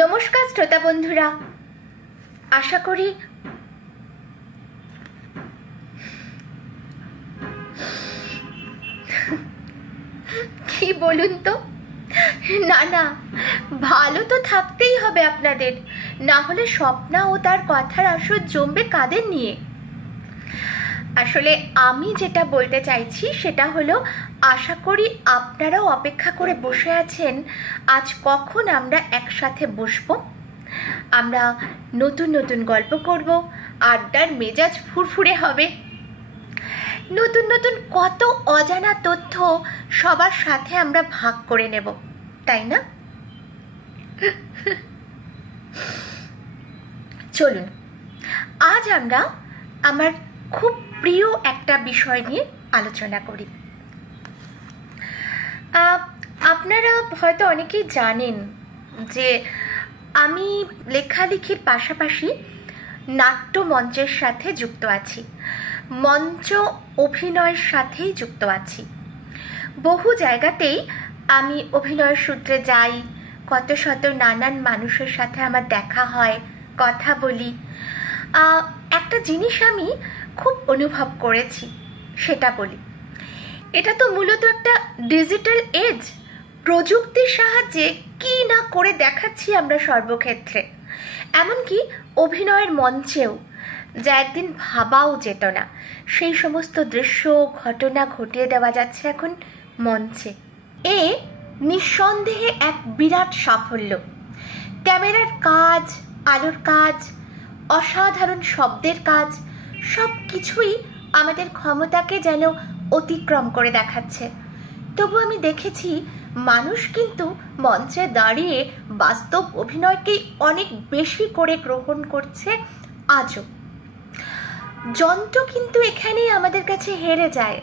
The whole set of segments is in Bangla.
নমস্কার শ্রোতা বন্ধুরা, আশা করি কি বলুন তো, না ভালো তো থাকতেই হবে আপনাদের, না হলে স্বপ্না ও তার কথার আসর জমবে কাদের নিয়ে। আসলে আমি যেটা বলতে চাইছি সেটা হলো, আশা করি আপনারাও অপেক্ষা করে বসে আছেন আজ কখন আমরা একসাথে বসবো, আমরা নতুন নতুন গল্প করব, আড্ডার মেজাজ ফুরফুরে হবে, নতুন নতুন কত অজানা তথ্য সবার সাথে আমরা ভাগ করে নেব, তাই না? চলুন আজ আমরা আমার খুব প্রিয় একটা বিষয় নিয়ে আলোচনা করি। আপনারা হয়তো অনেকেই জানেন যে আমি লেখালেখির পাশাপাশি নাট্য মঞ্চের সাথে যুক্ত আছি, মঞ্চ অভিনয়ের সাথেই যুক্ত আছি। বহু জায়গাতেই আমি অভিনয়ের সূত্রে যাই, কত শত নানান মানুষের সাথে আমার দেখা হয়, কথা বলি। একটা জিনিস আমি খুব অনুভব করেছি, সেটা বলি। এটা তো মূলত একটা ডিজিটাল এজ, প্রযুক্তির সাহায্যে কি না করে দেখাচ্ছি আমরা সর্বক্ষেত্রে, এমনকি অভিনয়ের মঞ্চেও, যা একদিন ভাবাও যেত না, সেই সমস্ত দৃশ্য ঘটনা ঘটিয়ে দেওয়া যাচ্ছে এখন মঞ্চে। এ নিঃসন্দেহে এক বিরাট সাফল্য। ক্যামেরার কাজ, আলোর কাজ, অসাধারণ শব্দের কাজ, সব কিছুই আমাদের ক্ষমতাকে যেন অতিক্রম করে দেখাচ্ছে। তবু আমি দেখেছি মানুষ কিন্তু মঞ্চে দাঁড়িয়ে বাস্তব অভিনয়কেই অনেক বেশি করে গ্রহণ করছে আজও। যন্ত্র কিন্তু এখানেই আমাদের কাছে হেরে যায়।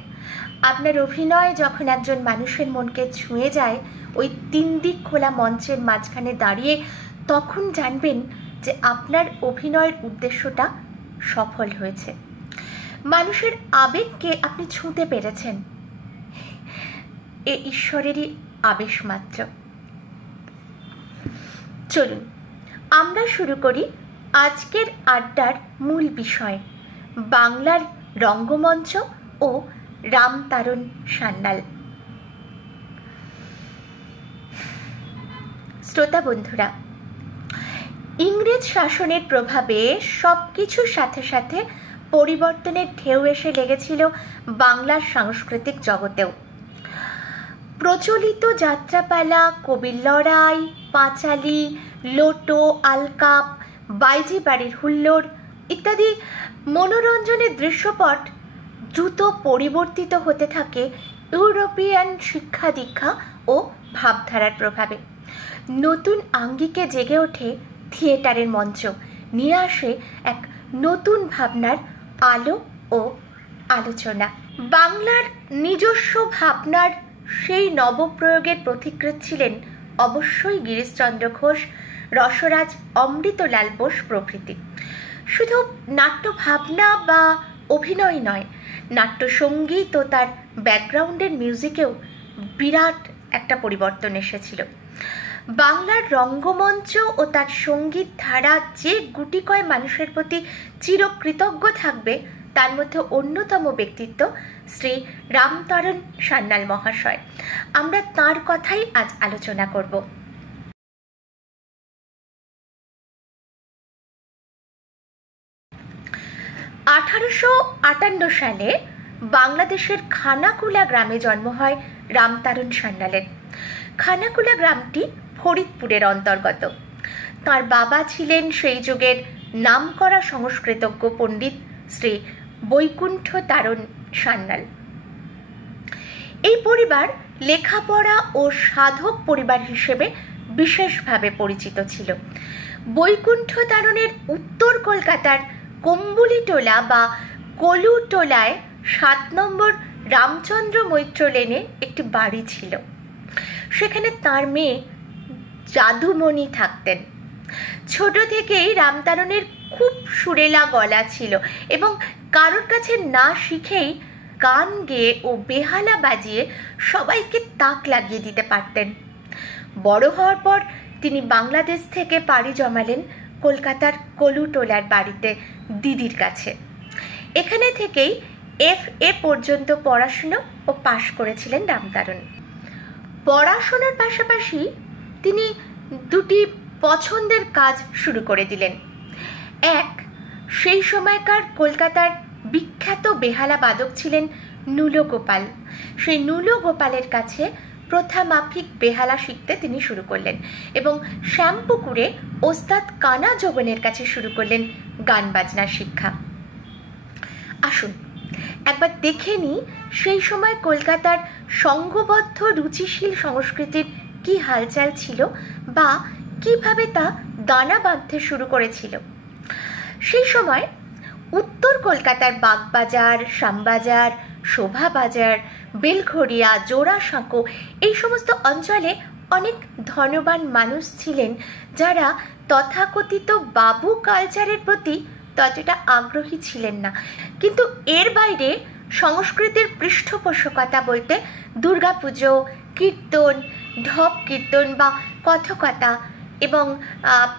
আপনার অভিনয় যখন একজন মানুষের মনকে ছুঁয়ে যায়, ওই 3 দিক খোলা মঞ্চের মাঝখানে দাঁড়িয়ে, তখন জানবেন যে আপনার অভিনয়ের উদ্দেশ্যটা সফল হয়েছে। মানুষের আবেগকে আপনি ছুঁতে পেরেছেন, এ ঈশ্বরেরই আবেশ মাত্র। চলুন আমরা শুরু করি আজকের আড্ডার মূল বিষয়, বাংলার রঙ্গমঞ্চ ও রামতারণ সান্যাল। শ্রোতা বন্ধুরা, ইংরেজ শাসনের প্রভাবে সবকিছুর সাথে সাথে পরিবর্তনের ঢেউ এসে লেগেছিল বাংলার সাংস্কৃতিক জগতেও। প্রচলিত যাত্রাপালা, কবির লড়াই, পাঁচালি, লোটো, আলকাপ, বাইজি বাড়ির হুল্লোড় ইত্যাদি মনোরঞ্জনের দৃশ্যপট দ্রুত পরিবর্তিত হতে থাকে ইউরোপিয়ান শিক্ষা দীক্ষা ও ভাবধারার প্রভাবে। নতুন আঙ্গিকে জেগে ওঠে থিয়েটারের মঞ্চ, নিয়ে আসে এক নতুন ভাবনার আলো ও আলোচনা। বাংলার নিজস্ব ভাবনার সেই নবপ্রয়োগের প্রতিকৃত ছিলেন অবশ্যই গিরিশচন্দ্র ঘোষ, রসরাজ অমৃতলাল বোস প্রভৃতি। শুধু নাট্য ভাবনা বা অভিনয় নয়, নাট্যসঙ্গীত ও তার ব্যাকগ্রাউন্ডের মিউজিকেও বিরাট একটা পরিবর্তন এসেছিল। বাংলার রঙ্গমঞ্চ ও তার সঙ্গীত ধারা যে গুটিকয় মানুষের প্রতি চিরকৃতজ্ঞ থাকবে, তার মধ্যে অন্যতম ব্যক্তিত্ব শ্রী রামতারণ সান্যাল মহাশয়। আমরা তাঁর কথাই আজ আলোচনা করব। (1858) সালে বাংলাদেশের খানাকুলা গ্রামে জন্ম হয় রামতারণ সান্যালের। খানাকুলা গ্রামটি ফরিদপুরের অন্তর্গত। তার বাবা ছিলেন সেই যুগের নামকরা সংস্কৃতজ্ঞ পণ্ডিত শ্রী বৈকুণ্ঠ তারণ সান্যাল। এই পরিবার লেখাপড়া ও সাধক পরিবার হিসেবে বিশেষভাবে পরিচিত ছিল। বৈকুণ্ঠ তারণের উত্তর কলকাতার কম্বুলিটোলা বা কলুটোলায় 7 নম্বর রামচন্দ্র মৈত্র লেনে একটি বাড়ি ছিল। সেখানে তার মেয়ে যাদুমণি থাকতেন। ছোট থেকেই রামতারণের খুব সুরেলা গলা ছিল এবং কারোর কাছে না শিখেই গান গেয়ে ও বেহালা বাজিয়ে সবাইকে তাক লাগিয়ে দিতে পারতেন। বড় হওয়ার পর তিনি বাংলাদেশ থেকে পাড়ি জমালেন কলকাতার কলুটোলার বাড়িতে দিদির কাছে। এখানে থেকেই FA পর্যন্ত পড়াশুনো ও পাশ করেছিলেন রামতারণ। পড়াশোনার পাশাপাশি তিনি দুটি পছন্দের কাজ শুরু করে দিলেন। এক, সেই সময়কার কলকাতার বিখ্যাত বেহালা বাদক ছিলেন নুলো গোপাল। সেই নুলো গোপালের কাছে প্রথা মাফিক বেহালা শিখতে তিনি শুরু করলেন এবং শ্যামপুকুরে ওস্তাদ কানা যোগনের কাছে শুরু করলেন গান বাজনার শিক্ষা। আসুন একবার দেখে নিই সেই সময় কলকাতার সংঘবদ্ধ রুচিশীল সংস্কৃতির কি হালচাল ছিল বা কিভাবে তা দানা বাঁধতে শুরু করেছিল। সেই সময় উত্তর কলকাতার বাগবাজার, শ্যামবাজার, শোভাবাজার, বেলঘড়িয়া, জোড়াসাঁকো এই সমস্ত অঞ্চলে অনেক ধনবান মানুষ ছিলেন যারা তথাকথিত বাবু কালচারের প্রতি ততটা আগ্রহী ছিলেন না। কিন্তু এর বাইরে সংস্কৃতির পৃষ্ঠপোষকতা বলতে দুর্গাপুজো, কীর্তন, ঢপ কীর্তন বা কথকতা এবং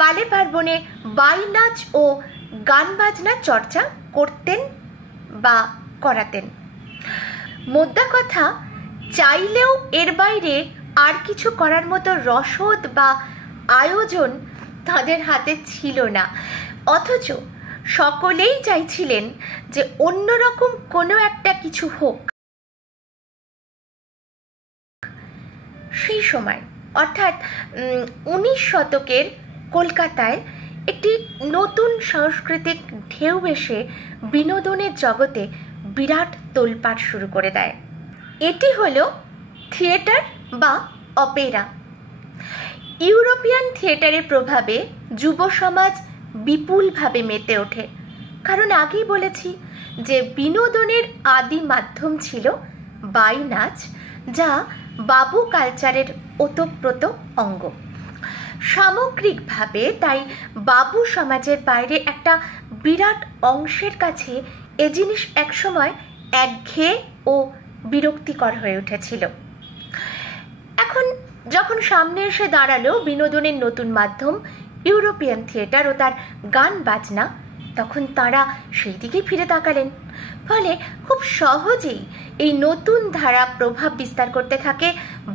পালে পার্বণে বাই নাচ ও গান বাজনার চর্চা করতেন বা করাতেন। মোদ্দা কথা, চাইলেও এর বাইরে আর কিছু করার মতো রসদ বা আয়োজন তাদের হাতে ছিল না, অথচ সকলেই চাইছিলেন যে অন্যরকম কোনো একটা কিছু হোক। সেই সময় অর্থাৎ 19 শতকের কলকাতায় একটি নতুন সাংস্কৃতিক ঢেউ এসে বিনোদনের জগতে বিরাট তোলপাড় শুরু করে দেয়। এটি হলো থিয়েটার বা অপেরা। ইউরোপিয়ান থিয়েটারের প্রভাবে যুব সমাজ বিপুলভাবে মেতে ওঠে, কারণ আগেই বলেছি যে বিনোদনের আদি মাধ্যম ছিল বাই নাচ, যা বাবু কালচারের ওতপ্রোত অঙ্গ। সামগ্রিকভাবে তাই বাবু সমাজের বাইরে একটা বিরাট অংশের কাছে এ জিনিস একসময় একঘেয়ে ও বিরক্তিকর হয়ে উঠেছিল। এখন যখন সামনে এসে দাঁড়ালো বিনোদনের নতুন মাধ্যম ইউরোপিয়ান থিয়েটার ও তার গান বাজনা, তখন তারা সেই দিকেই ফিরে তাকালেন। ফলে খুব সহজেই এই নতুন ধারা প্রভাব বিস্তার করতে থাকে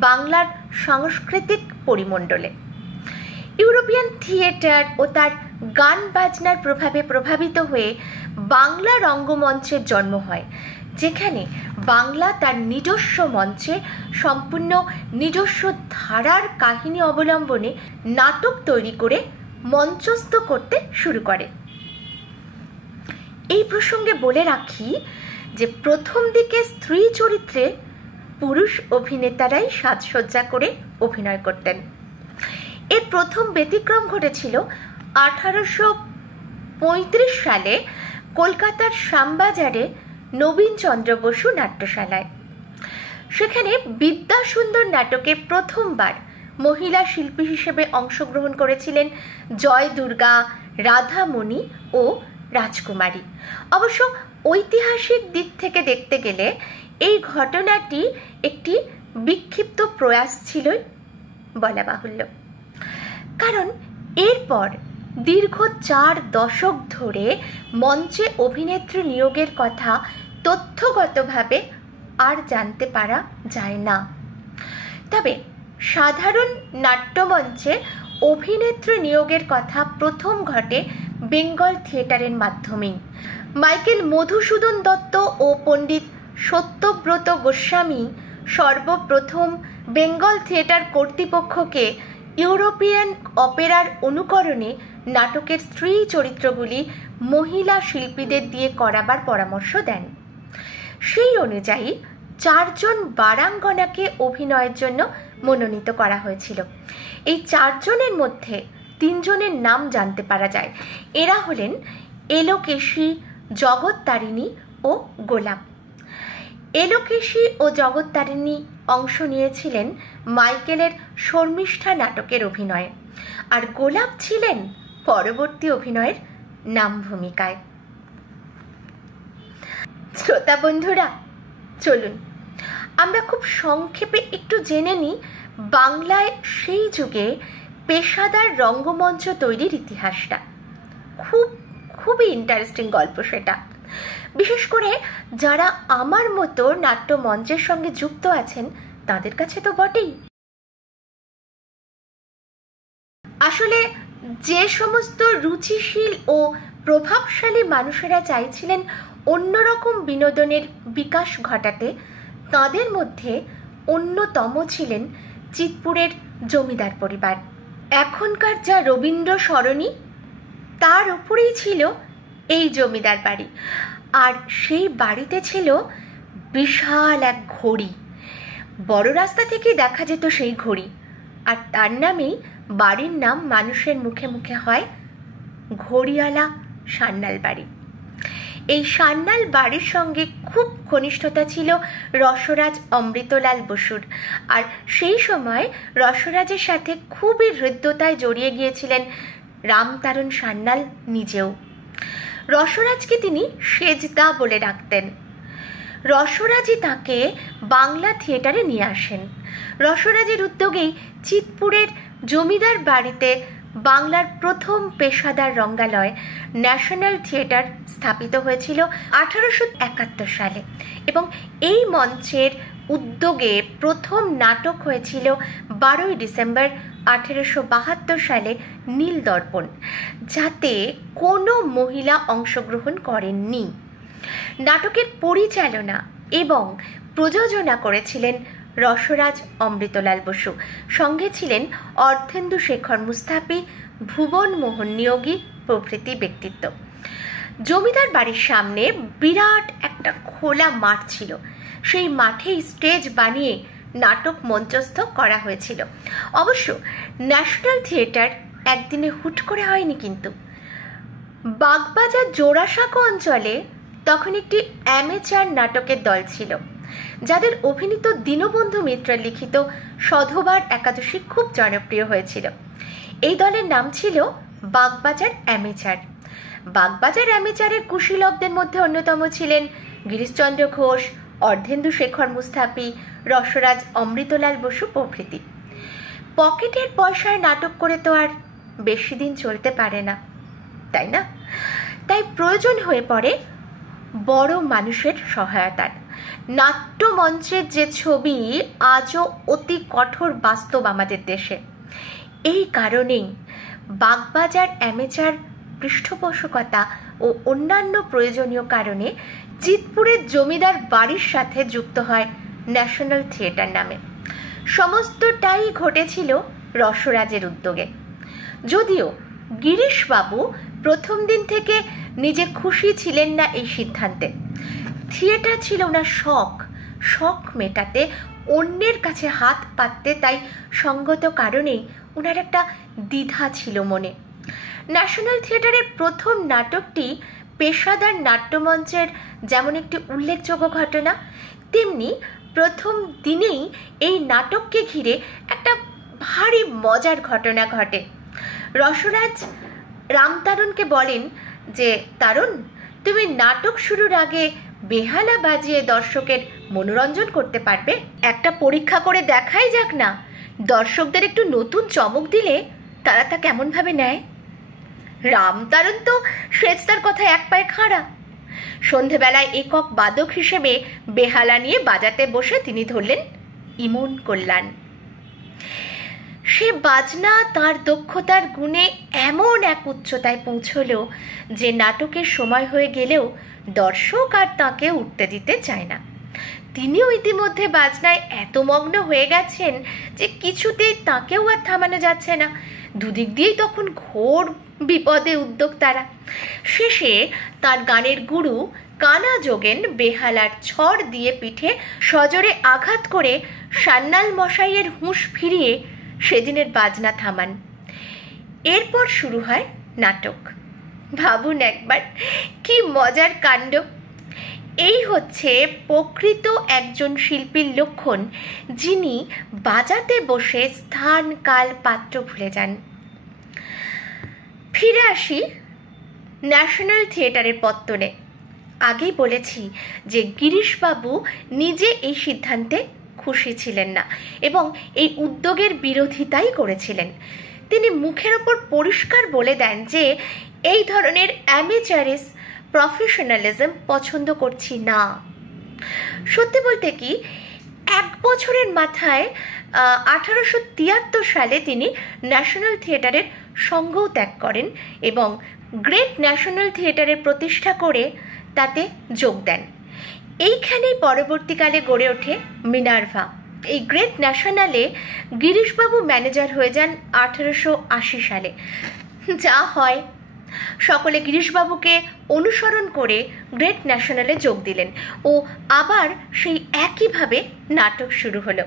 বাংলার সাংস্কৃতিক পরিমণ্ডলে। ইউরোপিয়ান থিয়েটার ও তার গান বাজনার প্রভাবে প্রভাবিত হয়ে বাংলা রঙ্গমঞ্চের জন্ম হয়, যেখানে বাংলা তার নিজস্ব মঞ্চে সম্পূর্ণ নিজস্ব ধারার কাহিনী অবলম্বনে নাটক তৈরি করে মঞ্চস্থ করতে শুরু করে। এই প্রসঙ্গে বলে রাখি যে প্রথম দিকে স্ত্রী চরিত্রে পুরুষ অভিনেতারাই সাজসজ্জা করে অভিনয় করতেন। এর প্রথম ব্যতিক্রম ঘটেছিল 1835 সালে কলকাতার শ্যামবাজারে নবীনচন্দ্র বসু নাট্যশালায়। সেখানে বিদ্যাসুন্দর নাটকে প্রথমবার মহিলা শিল্পী হিসেবে অংশগ্রহণ করেছিলেন জয় দুর্গা, রাধামণি ও রাজকুমারী। অবশ্য ঐতিহাসিক দিক থেকে দেখতে গেলে এই ঘটনাটি একটি বিক্ষিপ্ত প্রয়াস ছিলই বলা বাহুল্য, কারণ এরপর দীর্ঘ 4 দশক ধরে মঞ্চে অভিনেত্রী নিয়োগের কথা তথ্যগতভাবে আর জানতে পারা যায় না। তবে সাধারণ নাট্যমঞ্চে অভিনেত্রী নিয়োগের কথা প্রথম ঘটে বেঙ্গল থিয়েটারের মাধ্যমেই। মাইকেল মধুসূদন দত্ত ও পণ্ডিত সত্যব্রত গোস্বামী সর্বপ্রথম বেঙ্গল থিয়েটার কর্তৃপক্ষকে ইউরোপিয়ান অপেরার অনুকরণে নাটকের স্ত্রী চরিত্রগুলি মহিলা শিল্পীদের দিয়ে করাবার পরামর্শ দেন। সেই অনুযায়ী 4 জন বারাঙ্গনাকে অভিনয়ের জন্য মনোনীত করা হয়েছিল। এই 4 জনের মধ্যে 3 জনের নাম জানতে পারা যায়। এরা হলেন এলোকেশী, জগত্তারিণী ও গোলাপ। এলোকেশী ও জগত্তারিণী অংশ নিয়েছিলেন মাইকেলের শর্মিষ্ঠা নাটকের অভিনয়ে, আর গোলাপ ছিলেন পরবর্তী অভিনয়ের নাম ভূমিকায়। শ্রোতা বন্ধুরা, চলুন আমরা খুব সংক্ষেপে একটু জেনে নিই বাংলায় সেই যুগে পেশাদার রঙ্গমঞ্চ তৈরির ইতিহাসটা। খুবই ইন্টারেস্টিং গল্প সেটা, বিশেষ করে যারা আমার মতো নাট্যমঞ্চের সঙ্গে যুক্ত আছেন তাদের কাছে তো বটেই। আসলে যে সমস্ত রুচিশীল ও প্রভাবশালী মানুষেরা চাইছিলেন অন্যরকম বিনোদনের বিকাশ ঘটাতে, তাদের মধ্যে অন্যতম ছিলেন চিৎপুরের জমিদার পরিবার। এখনকার যা রবীন্দ্র সরণি, তার উপরেই ছিল এই জমিদার বাড়ি। আর সেই বাড়িতে ছিল বিশাল এক ঘড়ি। বড় রাস্তা থেকে দেখা যেত সেই ঘড়ি, আর তার নামেই বাড়ির নাম মানুষের মুখে মুখে হয় ঘড়িওয়ালা সান্যাল বাড়ি। এই সান্যাল বাড়ির সঙ্গে খুব ঘনিষ্ঠতা ছিল রসরাজ অমৃতলাল বসুর, আর সেই সময় রসরাজের সাথে খুবই হৃদ্যতায় জড়িয়ে গিয়েছিলেন রামতারণ সান্যাল নিজেও। রসরাজকে তিনি সেজদা বলে ডাকতেন। রসরাজই তাকে বাংলা থিয়েটারে নিয়ে আসেন। রসরাজের উদ্যোগেই চিৎপুরের জমিদার বাড়িতে বাংলার প্রথম পেশাদার রঙ্গালয় ন্যাশনাল থিয়েটার স্থাপিত হয়েছিল 1871 সালে, এবং এই মঞ্চের উদ্যোগে প্রথম নাটক হয়েছিল 12 ডিসেম্বর 1872 সালে নীলদর্পণ, যাতে কোনো মহিলা অংশগ্রহণ করেননি। নাটকের পরিচালনা এবং প্রযোজনা করেছিলেন রসরাজ অমৃতলাল বসু। সঙ্গে ছিলেন অর্ধেন্দু শেখর মুস্তাফি, ভুবন মোহন নিয়োগী প্রভৃতি ব্যক্তিত্ব। জমিদার বাড়ির সামনে বিরাট একটা খোলা মাঠ ছিল। সেই মাঠেই স্টেজ বানিয়ে নাটক মঞ্চস্থ করা হয়েছিল। অবশ্য ন্যাশনাল থিয়েটার একদিনে হুট করে হয়নি, কিন্তু বাগবাজার জোড়াসাঁকো অঞ্চলে তখন একটি অ্যামেচার নাটকের দল ছিল, যাদের অভিনীত দীনবন্ধু মিত্রের লিখিত সধবার একাদশী খুব জনপ্রিয় হয়েছিল। এই দলের নাম ছিল বাগবাজার অ্যামেচার। বাগবাজার অ্যামেচারের কুশীলবদের মধ্যে অন্যতম ছিলেন গিরিশচন্দ্র ঘোষ, অর্ধেন্দু শেখর মুস্তাফি, রসরাজ অমৃতলাল বসু প্রভৃতি। পকেটের পয়সায় নাটক করে তো আর বেশি দিন চলতে পারে না, তাই না? তাই প্রয়োজন হয়ে পড়ে বড় মানুষের সহায়তার। নাট্যমঞ্চের যে ছবি আজও অতি কঠোর বাস্তব আমাদের দেশে। এই কারণেই বাগবাজার অ্যামেচার পৃষ্ঠপোষকতা ও অন্যান্য প্রয়োজনীয় কারণে চিৎপুরের জমিদার বাড়ির সাথে যুক্ত হয় ন্যাশনাল থিয়েটার নামে। সমস্তটাই ঘটেছিল রসরাজের উদ্যোগে। যদিও গিরিশবাবু প্রথম দিন থেকে নিজে খুশি ছিলেন না এই সিদ্ধান্তে। থিয়েটার ছিল ওনার শখ মেটাতে, অন্যের কাছে হাত পাততে, তাই সঙ্গত কারণেই ওনার একটা দ্বিধা ছিল মনে। ন্যাশনাল থিয়েটারের প্রথম নাটকটি পেশাদার নাট্যমঞ্চের যেমন একটি উল্লেখযোগ্য ঘটনা, তেমনি প্রথম দিনেই এই নাটককে ঘিরে একটা ভারী মজার ঘটনা ঘটে। রসরাজ রামতারণকে বলেন যে, তারণ, তুমি নাটক শুরুর আগে বেহালা বাজিয়ে দর্শকের মনোরঞ্জন করতে পারবে? একটা পরীক্ষা করে দেখাই যাক না, দর্শকদের একটু নতুন চমক দিলে তারা তা কেমনভাবে নেয়। রামতারণ তো সেজদার কথা এক পায়ে খাড়া। সন্ধেবেলায় একক বাদক হিসেবে বেহালা নিয়ে বাজাতে বসে তিনি ধরলেন ইমন কল্যাণ। সে বাজনা তার দক্ষতার গুণে এমন এক উচ্চতায় পৌঁছল যে নাটকের সময় হয়ে গেলেও দর্শক আর তাকে উঠতে দিতে চায় না। তিনিও ইতিমধ্যে বাজনায় এত মগ্ন হয়ে গেছেন যে কিছুতেই তাকেও আর থামানো যাচ্ছে না। দুদিক দিয়েই তখন ঘোর বিপদে উদ্যোক্তারা। শেষে তার গানের গুরু কানা যোগেন বেহালার ছড় দিয়ে পিঠে সজোরে আঘাত করে সান্যাল মশাইয়ের হুঁশ ফিরিয়ে সেদিনের বাজনা থামান। এরপর শুরু হয় নাটক। ভাবুন একবার, কি মজার কাণ্ড! এই হচ্ছে প্রকৃত একজন শিল্পীর লক্ষণ, যিনি বাজাতে বসে স্থান কাল পাত্র ভুলে যান। ফিরে আসি ন্যাশনাল থিয়েটারের পত্তনে। আগেই বলেছি যে গিরিশবাবু নিজে এই সিদ্ধান্তে খুশি ছিলেন না এবং এই উদ্যোগের বিরোধিতাই করেছিলেন। তিনি মুখের ওপর পরিষ্কার বলে দেন যে এই ধরনের অ্যামেচারিস প্রফেশনালিজম পছন্দ করছি না। সত্যি বলতে কি, 1 বছরের মাথায় 1873 সালে তিনি ন্যাশনাল থিয়েটারের সঙ্গও ত্যাগ করেন এবং গ্রেট ন্যাশনাল থিয়েটারের প্রতিষ্ঠা করে তাতে যোগ দেন। এইখানেই পরবর্তীকালে গড়ে ওঠে মিনার্ভা। এই গ্রেট ন্যাশনালে গিরিশবাবু ম্যানেজার হয়ে যান 1880 সালে। যা হয়, সকলে গিরিশবাবুকে অনুসরণ করে গ্রেট ন্যাশনালে যোগ দিলেন ও আবার সেই একইভাবে নাটক শুরু হলো।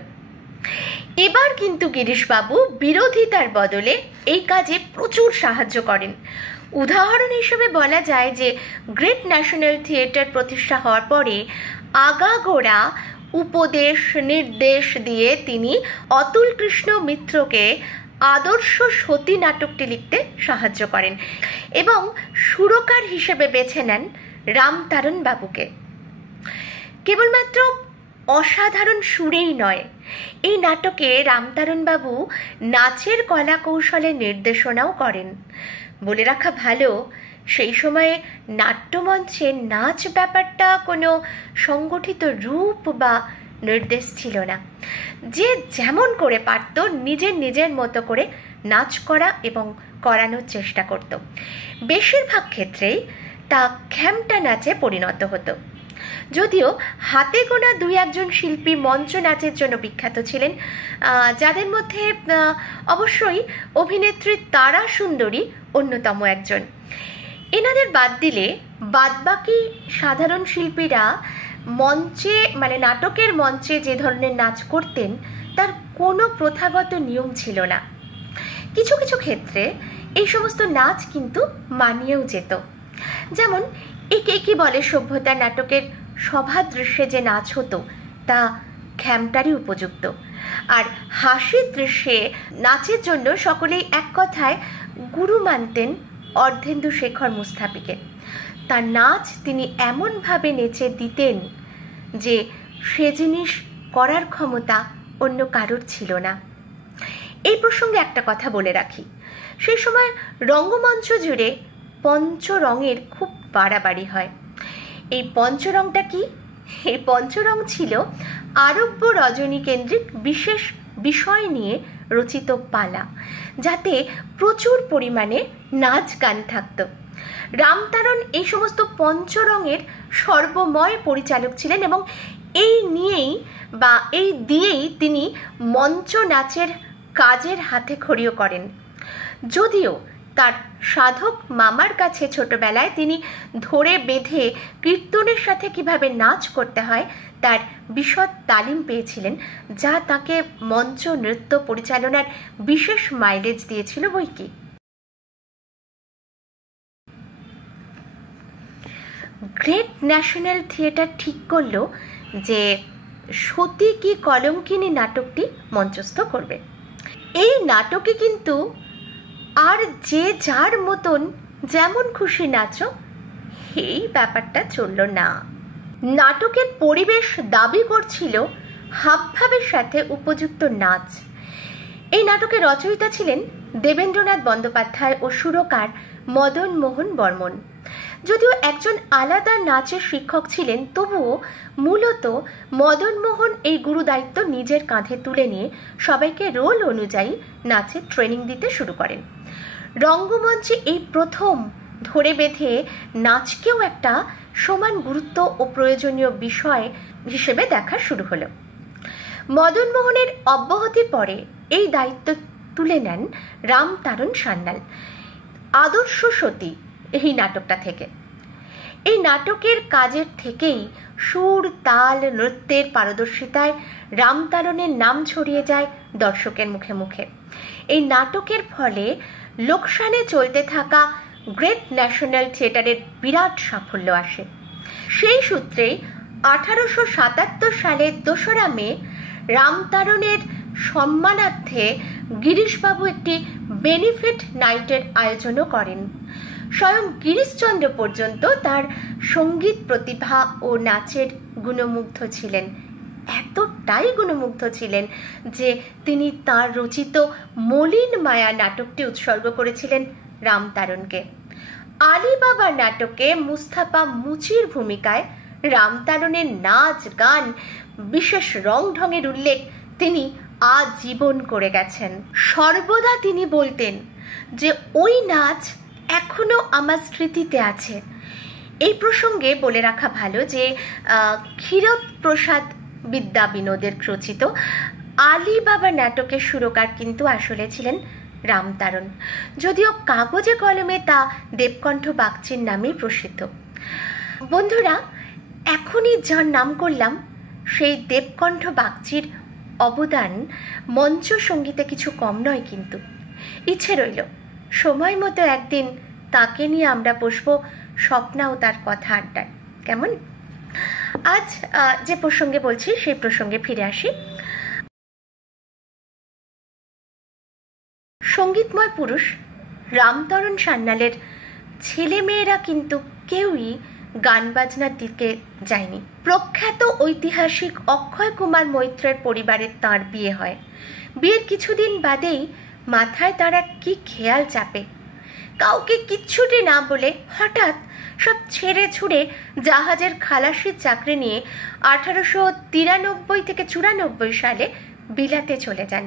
এবার কিন্তু গিরিশবাবু বিরোধিতার বদলে এই কাজে প্রচুর সাহায্য করেন। উদাহরণ হিসেবে বলা যায় যে গ্রেট ন্যাশনাল থিয়েটার প্রতিষ্ঠা হওয়ার পরে আগাগোড়া উপদেশ নির্দেশ দিয়ে তিনি অতুল কৃষ্ণ মিত্রকে আদর্শ সতী নাটকটি লিখতে সাহায্য করেন এবং সুরকার হিসেবে বেছে নেন রামতারণ বাবুকে। কেবলমাত্র অসাধারণ সুরেই নয়, এই নাটকে রামতারণ বাবু নাচের কলা কৌশলের নির্দেশনাও করেন। বলে রাখা ভালো, সেই সময়ে নাট্যমঞ্চে নাচ ব্যাপারটা কোনো সংগঠিত রূপ বা নির্দেশ ছিল না। যে যেমন করে পারত নিজের মতো করে নাচ করা এবং করানোর চেষ্টা করত। বেশিরভাগ ক্ষেত্রেই তা খ্যামটা নাচে পরিণত হতো। যদিও হাতে গোনা 2-1 শিল্পী মঞ্চ নাচের জন্য বিখ্যাত ছিলেন, যাদের মধ্যে অবশ্যই অভিনেত্রী তারা সুন্দরী অন্যতম একজন। এনাদের বাদ দিলে বাদবাকি সাধারণ শিল্পীরা মঞ্চে মানে নাটকের মঞ্চে যে ধরনের নাচ করতেন তার কোনো প্রথাগত নিয়ম ছিল না। কিছু কিছু ক্ষেত্রে এই সমস্ত নাচ কিন্তু মানিয়েও যেত। যেমন একে কি বলে সভ্যতা নাটকের সভা দৃশ্যে যে নাচ হতো তা খ্যামটারই উপযুক্ত। আর হাসির দৃশ্যে নাচের জন্য সকলেই এক কথায় গুরু মানতেন অর্ধেন্দু শেখর মুস্তাফিকে। তার নাচ তিনি এমনভাবে নেচে দিতেন যে সে জিনিস করার ক্ষমতা অন্য কারোর ছিল না। এই প্রসঙ্গে একটা কথা বলে রাখি, সেই সময় রঙ্গমঞ্চ জুড়ে পঞ্চরঙের খুব বাড়াবাড়ি হয়। এই পঞ্চরংটা কি? এই পঞ্চরং ছিল আরব্য রজনী কেন্দ্রিক বিশেষ বিষয় নিয়ে রচিত পালা, যাতে প্রচুর পরিমাণে নাচ গান থাকত। রামতারণ এই সমস্ত পঞ্চরঙের সর্বময় পরিচালক ছিলেন এবং এই দিয়েই তিনি মঞ্চ নাচের কাজের হাতে খড়িও করেন। যদিও তার সাধক মামার কাছে ছোটবেলায় তিনি ধরে বেঁধে কীর্তনের সাথে কিভাবে নাচ করতে হয় তার বিশদ তালিম পেয়েছিলেন, যা তাকে মঞ্চ নৃত্য পরিচালনার বিশেষ মাইলেজ দিয়েছিল বইকি। গ্রেট ন্যাশনাল থিয়েটার ঠিক করল যে সতী কি কলঙ্কিনী নাটকটি মঞ্চস্থ করবে। এই নাটকে কিন্তু আর যে যার মতন যেমন খুশি নাচো এই ব্যাপারটা চলল না। নাটকের পরিবেশ দাবি করছিল হাবভাবের সাথে উপযুক্ত নাচ। এই নাটকের রচয়িতা ছিলেন দেবেন্দ্রনাথ বন্দ্যোপাধ্যায় ও সুরকার মদন মোহন বর্মন। যদিও একজন আলাদা নাচের শিক্ষক ছিলেন, তবুও মূলত মদন মোহন এই গুরু দায়িত্ব নিজের কাঁধে তুলে নিয়ে সবাইকে রোল অনুযায়ী নাচের ট্রেনিং দিতে শুরু করেন। রঙ্গমঞ্চে এই প্রথম ধরে বেঁধে নাচকেও একটা সমান গুরুত্ব ও প্রয়োজনীয় বিষয় হিসেবে দেখা শুরু হলো। মদন মোহনের অব্যাহতির পরে এই দায়িত্ব তুলে নেন রামতারণ সান্যাল আদর্শ সতী এই নাটকটা থেকে। এই নাটকের কাজের থেকেই সুর তাল নৃত্যের পারদর্শিতায় রামতারণের নাম ছড়িয়ে যায় দর্শকের মুখে মুখে। এই নাটকের ফলে লোকসানে চলতে থাকা গ্রেট ন্যাশনাল থিয়েটারের বিরাট সাফল্য আসে। সেই সূত্রেই 1877 সালের 2রা মে রামতারণের সম্মানার্থে গিরিশবাবু একটি বেনিফিট নাইটের আয়োজনও করেন। স্বয়ং গিরিশচন্দ্র পর্যন্ত তার সঙ্গীত প্রতিভা ও নাচের গুণমুগ্ধ ছিলেন। এতটাই গুণমুগ্ধ ছিলেন যে তিনি তার রচিত মলিন মায়া নাটকটি উৎসর্গ করেছিলেন রামতারণকে। আলিবাবা নাটকে মুস্তাফা মুচির ভূমিকায় রামতারণের নাচ গান, বিশেষ রং ঢঙের উল্লেখ তিনি আজীবন করে গেছেন। সর্বদা তিনি বলতেন যে ওই নাচ এখনো আমার স্মৃতিতে আছে। এই প্রসঙ্গে বলে রাখা ভালো যে ক্ষীরোদ প্রসাদ বিদ্যা বিনোদের রচিত আলিবাবা নাটকের সুরকার কিন্তু আসলে ছিলেন রামতারণ, যদিও কাগজে কলমে তা দেবকণ্ঠ বাগচির নামেই প্রসিদ্ধ। বন্ধুরা, এখনই যার নাম করলাম সেই দেবকণ্ঠ বাগচির অবদান মঞ্চ সঙ্গীতে কিছু কম নয়। কিন্তু ইচ্ছে রইল সময় মতো একদিন তাকে নিয়ে আমরা বসবো স্বপ্না ও তার কথা আড্ডায়। কেমন? আজ যে প্রসঙ্গে বলছি সেই প্রসঙ্গে ফিরে আসি। সঙ্গীতময় পুরুষ রামতরণ সান্যালের ছেলেমেয়েরা কিন্তু কেউই গান বাজনার দিকে যায়নি। প্রখ্যাত ঐতিহাসিক অক্ষয় কুমার মৈত্রের পরিবারের তাঁর বিয়ে হয়। বিয়ের কিছুদিন বাদেই মাথায় তার এক কি খেয়াল চাপে। কাউকে কিচ্ছুটি না বলে হঠাৎ সব ছেড়ে ছুড়ে জাহাজের খালাসির চাকরি নিয়ে 1893 থেকে 94 সালে বিলাতে চলে যান।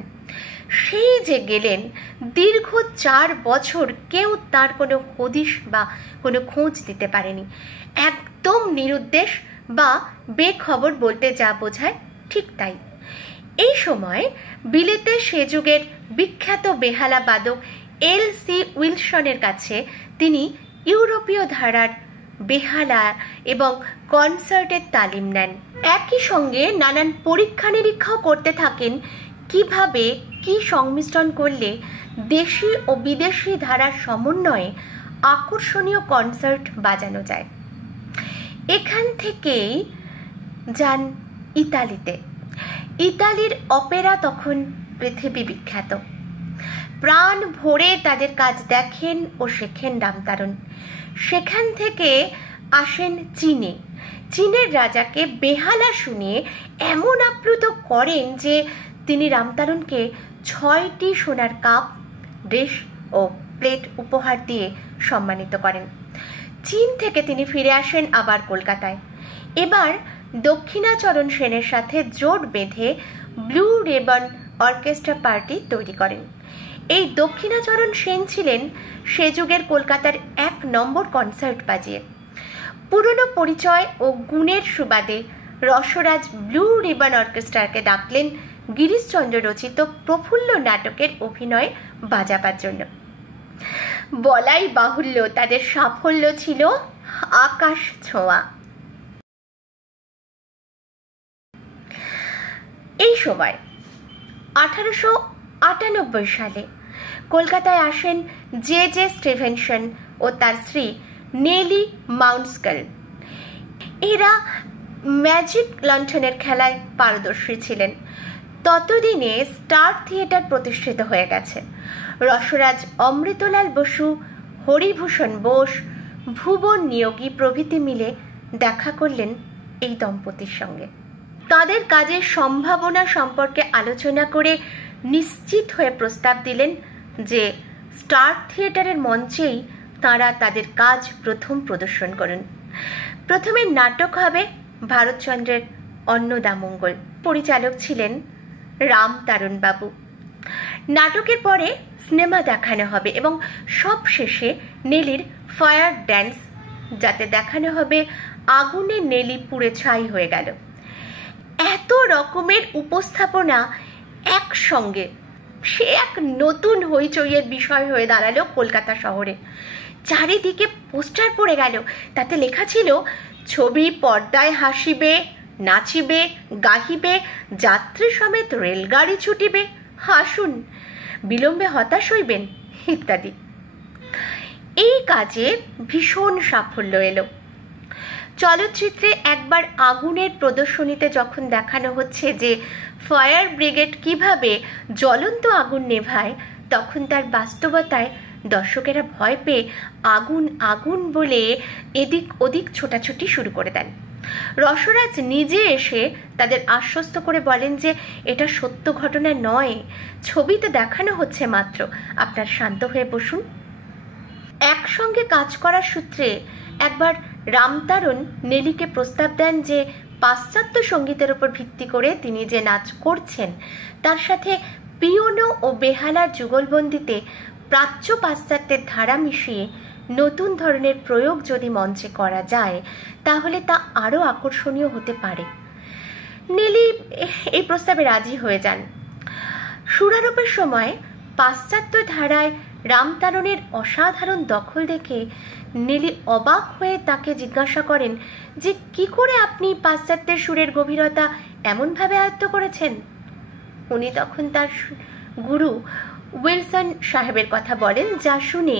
সেই যে গেলেন, দীর্ঘ 4 বছর কেউ তার কোনো হদিশ বা কোনো খোঁজ দিতে পারেনি। একদম নিরুদ্দেশ বা বেখবর বলতে যা বোঝায় ঠিক তাই। এই সময় বিলেতে সে যুগের বিখ্যাত বেহালা বাদক এল.সি. উইলসনের কাছে তিনি ইউরোপীয় ধারার বেহালা এবং কনসার্টের তালিম নেন। একই সঙ্গে নানান পরীক্ষা নিরীক্ষাও করতে থাকেন কিভাবে কি সংমিশ্রণ করলে দেশি ও বিদেশি ধারার সমন্বয়ে আকর্ষণীয় কনসার্ট বাজানো যায়। এখান থেকেই যান ইতালিতে। ইতালির অপেরা তখন পৃথিবী বিখ্যাত। প্রাণ ভরে তাদের কাজ দেখেন ও শেখেন রামতারণ। সেখান থেকে আসেন চীনে। চীনের রাজাকে বেহালা শুনিয়ে এমন আপ্লুত করেন যে তিনি রামতারণকে 6টি সোনার কাপ, ডিশ ও প্লেট উপহার দিয়ে সম্মানিত করেন। চীন থেকে তিনি ফিরে আসেন আবার কলকাতায়। এবার দক্ষিণাচরণ সেনের সাথে জোট বেঁধে ব্লু রিবন অর্কেস্ট্রা পার্টি তৈরি করেন। এই দক্ষিণাচরণ সেন ছিলেন সে যুগের কলকাতার 1 নম্বর কনসার্ট বাজিয়ে। পুরনো পরিচয় ও গুণের সুবাদে রসরাজ ব্লু রিবন অর্কেস্ট্রাকে ডাকলেন গিরিশচন্দ্র রচিত প্রফুল্ল নাটকের অভিনয় বাজাবার জন্য। বলাই বাহুল্য তাদের সাফল্য ছিল আকাশ ছোঁয়া। এই সময় 1898 সালে কলকাতায় আসেন জে স্টিভেনসন ও তার স্ত্রী নেলি মাউন্টস্কেল। এরা ম্যাজিক লণ্ঠনের খেলায় পারদর্শী ছিলেন। ততদিনে স্টার থিয়েটার প্রতিষ্ঠিত হয়ে গেছে। রসরাজ অমৃতলাল বসু, হরিভূষণ বোস, ভুবন নিয়োগী প্রভৃতি মিলে দেখা করলেন এই দম্পতির সঙ্গে। তাদের কাজের সম্ভাবনা সম্পর্কে আলোচনা করে নিশ্চিত হয়ে প্রস্তাব দিলেন যে স্টার থিয়েটারের মঞ্চেই তাঁরা তাদের কাজ প্রথম প্রদর্শন করুন। প্রথমে নাটক হবে ভারতচন্দ্রের অন্নদামঙ্গল। পরিচালক ছিলেন রামতারণ বাবু। নাটকের পরে সিনেমা দেখানো হবে এবং সব শেষে নেলির ফায়ার ড্যান্স, যাতে দেখানো হবে আগুনে নেলি পুড়ে ছাই হয়ে গেল। এত রকমের উপস্থাপনা একসঙ্গে সে এক নতুন হইচইয়ের বিষয় হয়ে দাঁড়ালো কলকাতা শহরে। চারিদিকে পোস্টার পড়ে গেল, তাতে লেখা ছিল ছবি পর্দায় হাসিবে, নাচিবে, গাহিবে, যাত্রী সমেত রেলগাড়ি ছুটিবে, হাসুন, বিলম্বে হতাশ হইবেন ইত্যাদি। এই কাজে ভীষণ সাফল্য এলো। চলচ্চিত্রে একবার আগুনের প্রদর্শনীতে যখন দেখানো হচ্ছে যে ফায়ার ব্রিগেড কিভাবে জ্বলন্ত আগুন নেভায়, তখন তার বাস্তবতায় দর্শকেরা ভয় পেয়ে আগুন আগুন বলে এদিক ওদিক ছোটাছুটি শুরু করে দেন। রসরাজ নিজে এসে তাদের আশ্বস্ত করে বলেন যে এটা সত্য ঘটনা নয়, ছবিতে দেখানো হচ্ছে মাত্র, আপনার শান্ত হয়ে বসুন। একসঙ্গে কাজ করার সূত্রে একবার রামতারণ নেলিকে প্রস্তাব দেন যে পাশ্চাত্য সঙ্গীতের উপর ভিত্তি করে তিনি যে নাচ করছেন তার সাথে পিয়ানো ও বেহালার যুগলবন্দিতে প্রাচ্য পাশ্চাত্যের ধারা মিশিয়ে নতুন ধরনের প্রয়োগ যদি মঞ্চে করা যায় তাহলে তা আরও আকর্ষণীয় হতে পারে। নেলি এই প্রস্তাবে রাজি হয়ে যান। সুরারোপের সময় পাশ্চাত্য ধারায় রামতারণের অসাধারণ দখল দেখে নেলি অবাক হয়ে তাকে জিজ্ঞাসা করেন যে কি করে আপনি পাশ্চাত্যের সুরের গভীরতা এমনভাবে আয়ত্ত করেছেন। উনি তখন তার গুরু উইলসন সাহেবের কথা বলেন, যা শুনে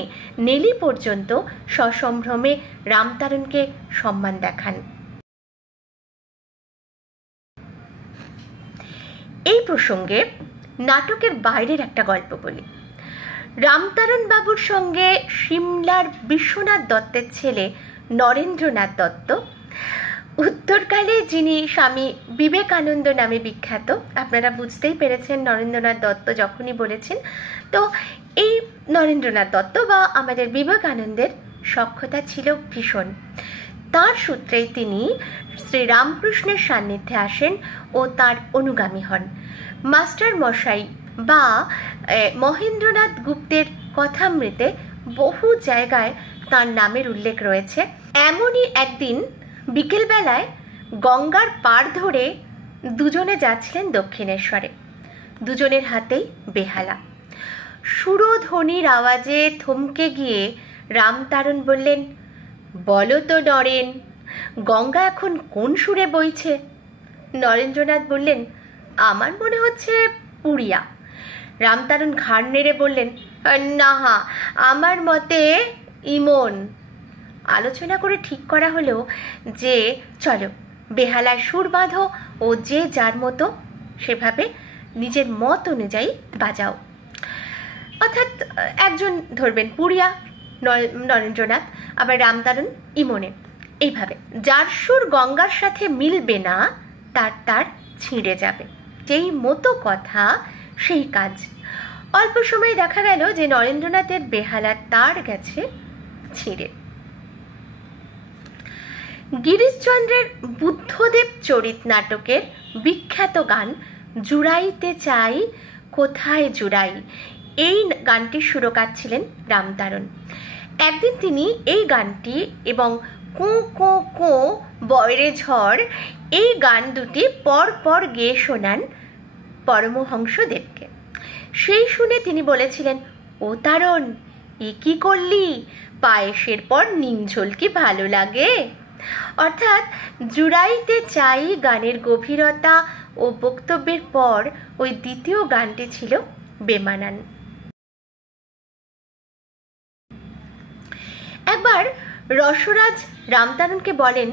নেলি পর্যন্ত সসম্ভ্রমে রামতারণকে সম্মান দেখান। এই প্রসঙ্গে নাটকের বাইরের একটা গল্প বলি। রামতারণ বাবুর সঙ্গে সিমলার বিশ্বনাথ দত্তের ছেলে নরেন্দ্রনাথ দত্ত, উত্তরকালে যিনি স্বামী বিবেকানন্দ নামে বিখ্যাত, আপনারা বুঝতেই পেরেছেন নরেন্দ্রনাথ দত্ত যখনই বলেছেন, তো এই নরেন্দ্রনাথ দত্ত বা আমাদের বিবেকানন্দের সখ্যতা ছিল ভীষণ। তার সূত্রেই তিনি শ্রীরামকৃষ্ণের সান্নিধ্যে আসেন ও তার অনুগামী হন। মাস্টার মশাই বা মহেন্দ্রনাথ গুপ্তের কথামৃতে বহু জায়গায় তার নামের উল্লেখ রয়েছে। এমনই একদিন বিকেলবেলায় গঙ্গার পাড় ধরে দুজনে যাচ্ছিলেন দক্ষিণেশ্বরে। দুজনের হাতেই বেহালা। সুরধ্বনির আওয়াজে থমকে গিয়ে রামতারণ বললেন, বলো তো নরেন, গঙ্গা এখন কোন সুরে বইছে? নরেন্দ্রনাথ বললেন, আমার মনে হচ্ছে পুরিয়া। রামতারণ ঘাড় নেড়ে বললেন, না, আমার মতে ইমন। আলোচনা করে ঠিক করা হলো যে চলো বেহালার সুর বাঁধো ও যে যার মতো সেভাবে নিজের মত অনুযায়ী বাজাও। অর্থাৎ একজন ধরবেন পুরিয়া, নরেন্দ্রনাথ, আবার রামতারণ ইমনে। এইভাবে যার সুর গঙ্গার সাথে মিলবে না তার ছিঁড়ে যাবে। যেই মতো কথা সেই কাজ। অল্প সময় দেখা গেল যে নরেন্দ্রনাথের বেহালার তার গেছে ছিঁড়ে। গিরিশচন্দ্রের বুদ্ধদেব চরিত নাটকের বিখ্যাত গান জুড়াইতে চাই কোথায় জুড়াই, এই গানটির সুরকার ছিলেন রামতারণ। একদিন তিনি এই গানটি এবং কো কো কো বয়রে ঝড় এই গান দুটি পর পর গেয়ে শোনান পরমহংসদেবকে। সেই শুনে তিনি বলেছিলেন, ও তারণ, এ কি করলি? পায়েসের পর নিমঝোল কি ভালো লাগে? অর্থাৎ জুড়াইতে চাই গানের গভীরতা ও বক্তব্যের পর ওই দ্বিতীয় গানটি ছিল বেমানান। একবার রসরাজ রামতারণকে বলেন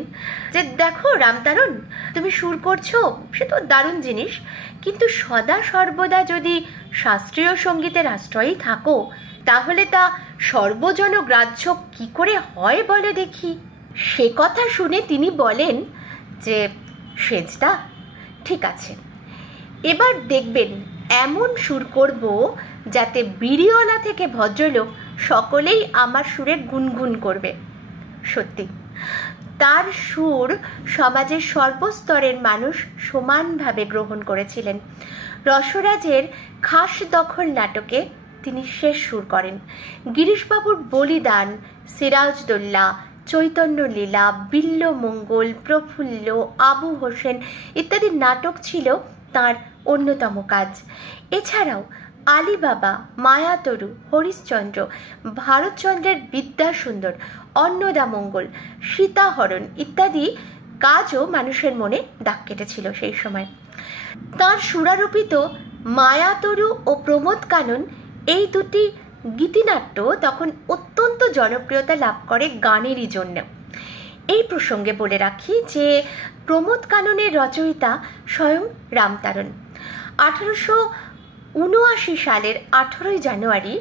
যে দেখো রামতারণ, তুমি সুর করছো সে তো দারুণ জিনিস, কিন্তু সদা সর্বদা যদি শাস্ত্রীয় সঙ্গীতের আশ্রয়েই থাকো তাহলে তা সর্বজনগ্রাহ্য কি করে হয় বলে দেখি। সে কথা শুনে তিনি বলেন যে সেজদা, ঠিক আছে, এবার দেখবেন এমন সুর করব যাতে বিড়িওয়ালা থেকে ভদ্রলোক সকলেই আমার সুরে গুনগুন করবে। সত্যি তার সুর সমাজের সর্বস্তরের মানুষ সমানভাবে গ্রহণ করেছিলেন। রসরাজের খাস দখল নাটকে তিনি শেষ সুর করেন। গিরিশবাবুর বলিদান, সিরাজদৌল্লা, চৈতন্য লীলা, বিল্লমঙ্গল, প্রফুল্ল, আবু হোসেন ইত্যাদি নাটক ছিল তার অন্যতম কাজ। এছাড়াও আলিবাবা, মায়াতরু, হরিশ্চন্দ্র, ভারতচন্দ্রের বিদ্যাসুন্দর, অন্নদামঙ্গল, সীতাহরণ ইত্যাদি কাজও মানুষের মনে দাগ কেটেছিল সেই সময়। তার সুরারোপিত মায়াতরু ও প্রমোদ কানন এই দুটি গীতিনাট্য তখন অত্যন্ত জনপ্রিয়তা লাভ করে গানেরই জন্য। এই প্রসঙ্গে বলে রাখি যে প্রমোদ কাননের রচয়িতা স্বয়ং রামতারণ। 1879 সালের 18 জানুয়ারি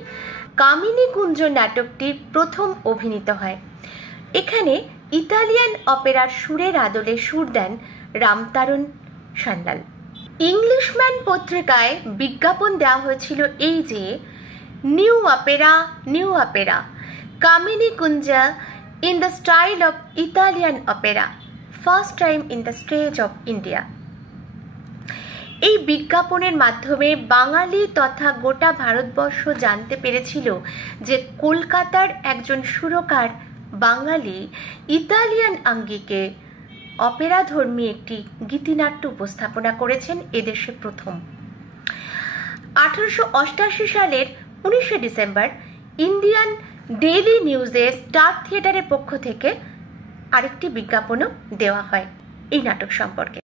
কামিনী কুঞ্জ নাটকটি প্রথম অভিনীত হয়। এখানে ইতালিয়ান অপেরার সুরের আদলে সুর দেন রামতারণ সান্যাল। ইংলিশম্যান পত্রিকায় বিজ্ঞাপন দেওয়া হয়েছিল এই যে new opera Kamini Kunja in the style of Italian opera, first time in the stage of India. এই বিজ্ঞাপনের মাধ্যমে বাঙালি তথা গোটা ভারতবর্ষ জানতে পেরেছিল যে কলকাতার একজন সুরকার বাঙালি ইতালিয়ান আঙ্গিকে অপেরাধর্মী একটি গীতিনাট্য উপস্থাপনা করেছেন এদেশে প্রথম। 1888 সালের 19শে ডিসেম্বর ইন্ডিয়ান ডেইলি নিউজে স্টার থিয়েটারের পক্ষ থেকে আরেকটি বিজ্ঞাপনও দেওয়া হয় এই নাটক সম্পর্কে।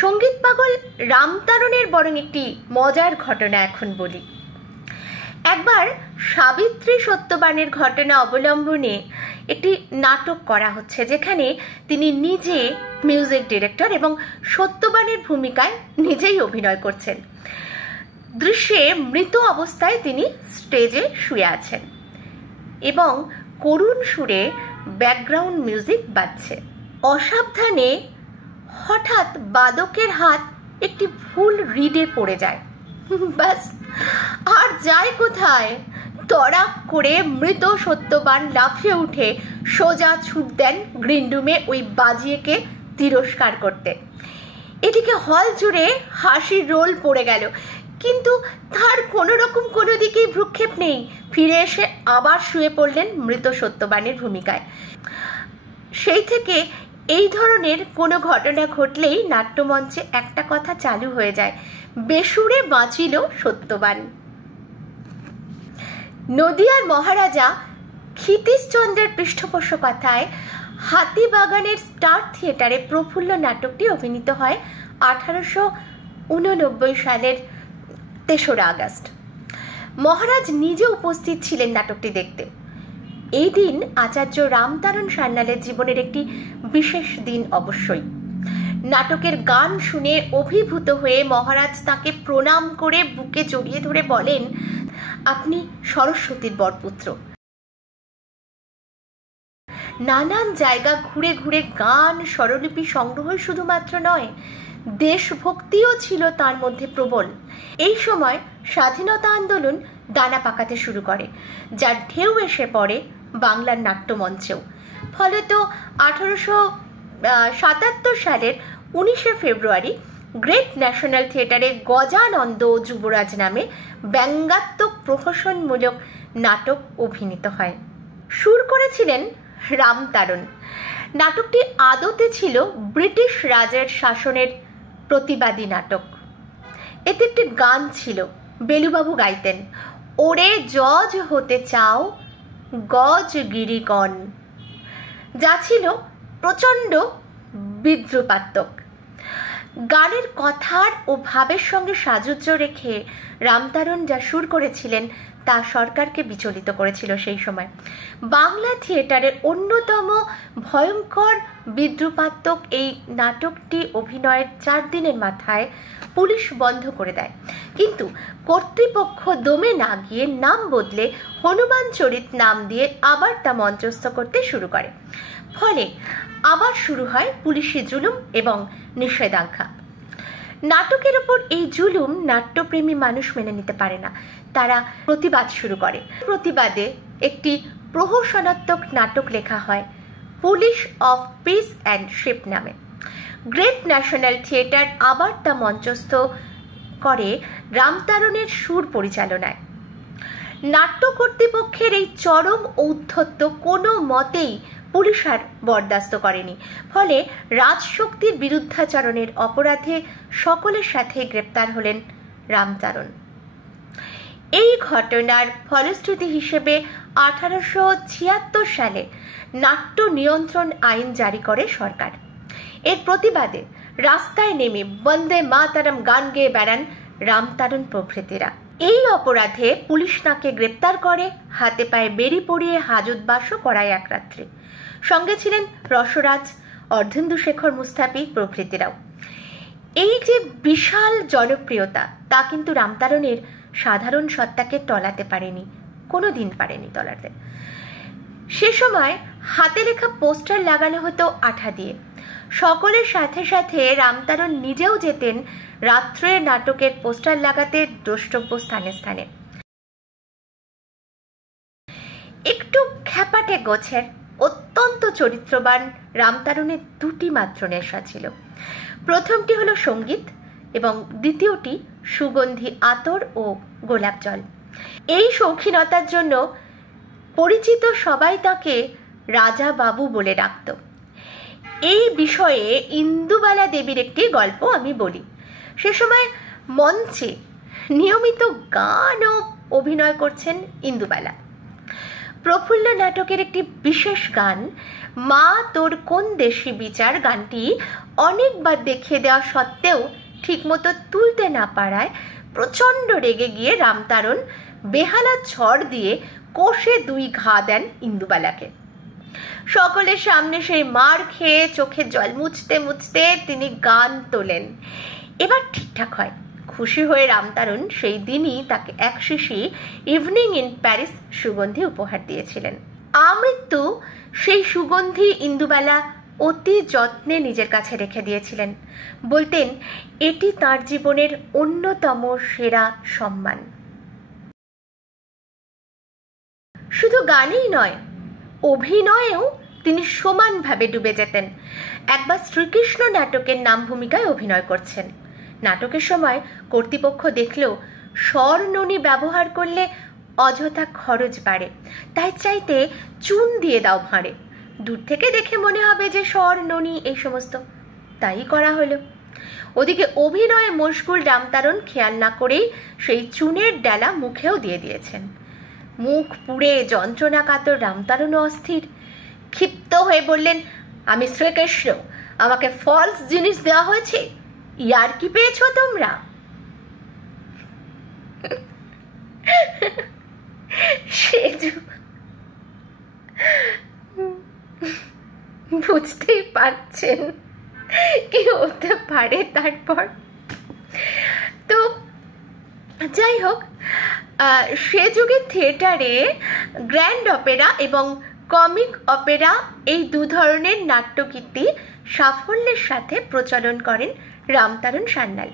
সঙ্গীত পাগল রামতারণের বরং একটি মজার ঘটনা এখন বলি। একবার সাবিত্রী সত্যবানের ঘটনা অবলম্বনে একটি নাটক করা হচ্ছে, যেখানে তিনি নিজে মিউজিক ডিরেক্টর এবং সত্যবানের ভূমিকায় নিজেই অভিনয় করছেন। দৃশ্যে মৃত অবস্থায় তিনি স্টেজে শুয়ে আছেন এবং করুণ সুরে ব্যাকগ্রাউন্ড মিউজিক বাজছে। অসাবধানে হঠাৎ বাদকের হাত একটি ভুল রিডে পড়ে যায়, ব্যাস আর যায় কোথায়। তড়াক করে মৃত সত্যবান লাফিয়ে উঠে সোজা ছুট দেন গ্রিন রুমে ওই বাজিয়েকে তিরস্কার করতে। এদিকে হল জুড়ে হাসির রোল পড়ে গেল, কিন্তু তার কোনো রকম কোনো দিকেই ভ্রুক্ষেপ নেই। ফিরে এসে আবার শুয়ে পড়লেন মৃত সত্যবানের ভূমিকায়। সেই থেকে এই ধরনের কোনো ঘটনা ঘটলেই নাট্যমঞ্চে একটা কথা চালু হয়ে যায়, বেসুরে বাঁচিল সত্যবান। নদিয়ার মহারাজা ক্ষিতীশচন্দ্রের পৃষ্ঠপোষকতায় হাতিবাগানের স্টার থিয়েটারে প্রফুল্ল নাটকটি অভিনীত হয় 1889 সালের 3রা আগস্ট। মহারাজ নিজে উপস্থিত ছিলেন নাটকটি দেখতে। এই দিন আচার্য রামতারণ সান্যালের জীবনের একটি বিশেষ দিন অবশ্যই। নাটকের গান শুনে অভিভূত হয়ে মহারাজ তাকে প্রণাম করে বুকে জড়িয়ে ধরে বলেন, আপনি সরস্বতীর বরপুত্র। নানান জায়গা ঘুরে ঘুরে গান স্বরলিপি সংগ্রহ শুধুমাত্র নয়, দেশভক্তিও ছিল তার মধ্যে প্রবল। এই সময় স্বাধীনতা আন্দোলন দানা পাকাতে শুরু করে, যার ঢেউ এসে পড়ে বাংলার নাট্যমঞ্চেও। ফলত 1877 সালের 19শে ফেব্রুয়ারি গ্রেট ন্যাশনাল থিয়েটারে গজানন্দ যুবরাজ নামে ব্যঙ্গাত্মক প্রহসনমূলক নাটক অভিনীত হয়। সুর করেছিলেন রামতারণ। নাটকটি আদতে ছিল ব্রিটিশ রাজের শাসনের প্রতিবাদী নাটক। এতে একটি গান ছিল, বেলুবাবু গাইতেন, ওরে জজ হতে চাও গজ গিরিকণ, যা ছিল প্রচণ্ড বিদ্রুপাত্মক। গানের কথার ও ভাবের সঙ্গে সাযুজ্য রেখে রামতারণ যা সুর করেছিলেন তা সরকারকে বিচলিত করেছিল সেই সময়। বাংলা থিয়েটারের অন্যতম ভয়ঙ্কর বিদ্রুপাত্মক এই নাটকটি অভিনয়ের 4 দিনের মাথায় পুলিশ বন্ধ করে দেয়, কিন্তু কর্তৃপক্ষ দমে না গিয়ে নাম বদলে হনুমান চরিত নাম দিয়ে আবার তা মঞ্চস্থ করতে শুরু করে। ফলে আবার শুরু হয় পুলিশি জুলুম এবং নিষেধাজ্ঞা। নাটকের ওপর এই জুলুম নাট্যপ্রেমী মানুষ মেনে নিতে পারে না, তারা প্রতিবাদ শুরু করে। প্রতিবাদে একটি প্রহসনাত্মক নাটক লেখা হয় police of peace and sheep নামে। গ্রেট ন্যাশনাল থিয়েটার আবার তা মঞ্চস্থ করে রামতারণের সুর পরিচালনায়। নাট্য কর্তৃপক্ষের এই চরম ঔদ্ধত্য কোনো মতেই পুলিশ আর বরদাস্ত করেনি। ফলে রাজশক্তির বিরুদ্ধাচরণের অপরাধে সকলের সাথে গ্রেপ্তার হলেন রামতারণ। এই ঘটনার ফলশ্রুতি হিসেবে 1876 সালে নাট্য নিয়ন্ত্রণ আইন জারি করে সরকার। এর প্রতিবাদে রাস্তায় নেমে বন্দে মাতরম গান গেয়ে বেড়ান রামতারণ প্রভৃতিরা। এই অপরাধে পুলিশ তাকে গ্রেপ্তার করে, হাতে পায়ে বেড়ি পরিয়ে হাজতবাসও করায় এক রাত্রে। সঙ্গে ছিলেন রসরাজ, অর্ধেন্দুশেখর মুস্তাফি প্রভৃতিরাও। এই যে বিশাল জনপ্রিয়তা, তা কিন্তু রামতারণের সাধারণ সত্তাকে টলাতে পারেনি, কোনো দিন পারেনি টলাতে। সে সময় হাতে লেখা পোস্টার লাগানো হতো আঠা দিয়ে। সকলের সাথে সাথে রামতারণ নিজেও যেতেন রাত্রে নাটকের পোস্টার লাগাতে দ্রষ্টব্য স্থানে স্থানে। একটু খ্যাপাটে গোছের অত্যন্ত চরিত্রবান রামতারণের দুটি মাত্র নেশা ছিল। প্রথমটি হলো সঙ্গীত এবং দ্বিতীয়টি সুগন্ধি আতর ও গোলাপ জল। এই শৌখিনতার জন্য পরিচিত সবাই তাকে রাজা বাবু বলে ডাকত। এই বিষয়ে ইন্দুবালা দেবীর একটি গল্প আমি বলি। সে সময় মঞ্চে নিয়মিত গান ও অভিনয় করছেন ইন্দুবালা। প্রফুল্ল নাটকের একটি বিশেষ গান মা তোর কোন দেশি বিচার গানটি অনেকবার দেখিয়ে দেওয়া সত্ত্বেও ঠিকমতো তুলতে না পারায় প্রচণ্ড রেগে গিয়ে রামতারণ বেহালা ঝড় দিয়ে কষে 2 ঘা দেন ইন্দুবালাকে। সকলের সামনে সেই মার খেয়ে চোখে জল মুছতে মুছতে তিনি গান তোলেন। এবার ঠিকঠাক হয়। খুশি হয়ে রামতারণ সেই দিনই তাকে 1 শিশি ইভিনিং ইন প্যারিস সুগন্ধি উপহার দিয়েছিলেন। আমৃত্যু সেই সুগন্ধি ইন্দুবালা অতি যত্নে নিজের কাছে রেখে দিয়েছিলেন। বলতেন এটি তার জীবনের অন্যতম সেরা সম্মান। শুধু গানেই নয়, অভিনয়েও তিনি সমানভাবে ডুবে যেতেন। একবার শ্রীকৃষ্ণ নাটকের নাম ভূমিকায় অভিনয় করছেন। নাটকের সময় কর্তৃপক্ষ দেখলেও স্বরননী ব্যবহার করলে অযথা খরচ বাড়ে, তাই চাইতে চুন দিয়ে দাও ভাঁড়ে। দূর থেকে দেখে মনে হবে যে স্বরননী এই সমস্ত, তাই করা হলো। ওদিকে অভিনয়ে মশগুল রামতারণ খেয়াল না করেই সেই চুনের ডালা মুখেও দিয়ে দিয়েছেন। মুখ পুড়ে যন্ত্রণা কাতর রামতারণ অস্থির। ক্ষিপ্ত হয়ে বললেন, আমি শ্রীকৃষ্ণ, আমাকে ফলস জিনিস দেওয়া হয়েছে, ইয়ার কি পেয়েছো তোমরা? বুঝতেই পারছেন কি হতে পারে তারপর। তো যাই হোক, সে যুগের থিয়েটারে গ্র্যান্ড অপেরা এবং কমিক অপেরা এই 2 ধরনের নাট্যকীর্তি সাফল্যের সাথে প্রচলন করেন রামতারণ সান্যাল।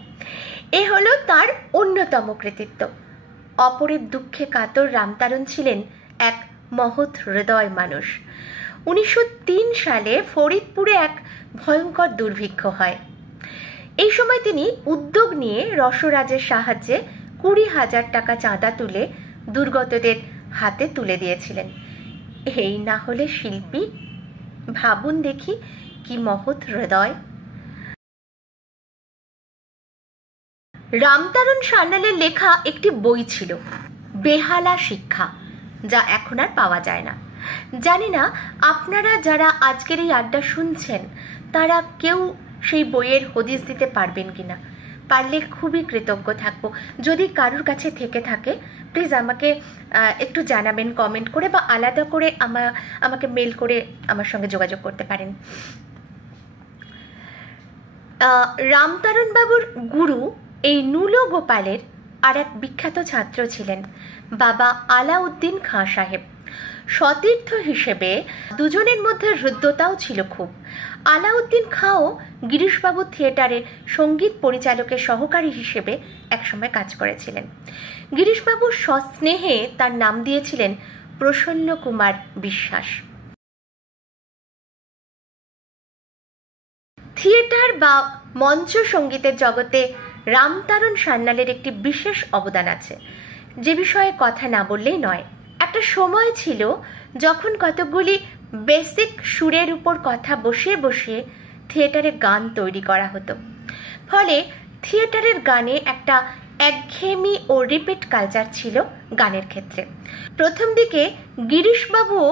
এ হলো তার অন্যতম কৃতিত্ব। অপরের দুঃখে কাতর রামতারণ ছিলেন এক মহৎ হৃদয় মানুষ। 1903 সালে ফরিদপুরে এক ভয়ঙ্কর দুর্ভিক্ষ হয়। এই সময় তিনি উদ্যোগ নিয়ে রসরাজের সাহায্যে 20,000 টাকা চাঁদা তুলে দুর্গতদের হাতে তুলে দিয়েছিলেন। এই না হলে শিল্পী? ভাবুন দেখি কি মহৎ হৃদয়। রামতারণ সান্যালের লেখা একটি বই ছিল, বেহালা শিক্ষা, যা এখন আর পাওয়া যায় না। জানি না আপনারা যারা আজকের এই আড্ডা শুনছেন তারা কেউ সেই বইয়ের হদিস দিতে পারবেন কিনা। পারলে খুবই কৃতজ্ঞ থাকব। যদি কারোর কাছে থেকে থাকে প্লিজ আমাকে একটু জানাবেন কমেন্ট করে, বা আলাদা করে আমাকে মেল করে আমার সঙ্গে যোগাযোগ করতে পারেন। রামতারণ বাবুর গুরু এই নুলো গোপালের আর এক বিখ্যাত ছাত্র ছিলেন বাবা আলাউদ্দিন খাঁ সাহেব। সতীর্থ হিসেবে দুজনের মধ্যে হৃদ্যতাও ছিল খুব। আলাউদ্দিন খাঁও গিরিশবাবু থিয়েটারের সঙ্গীত পরিচালকের সহকারী হিসেবে একসময় কাজ করেছিলেন। গিরিশবাবু সস্নেহে তার নাম দিয়েছিলেন প্রসন্ন কুমার বিশ্বাস। থিয়েটার বা মঞ্চ সঙ্গীতের জগতে রামতারণ সান্যালের একটি বিশেষ অবদান আছে, যে বিষয়ে কথা না বললেই নয়। একটা সময় ছিল যখন কতকগুলি বেসিক সুরের উপর কথা বসিয়ে বসিয়ে থিয়েটারে গান তৈরি করা হতো। ফলে থিয়েটারের গানে একটা একঘেয়েমি ও রিপিট কালচার ছিল গানের ক্ষেত্রে। প্রথম দিকে গিরিশবাবুও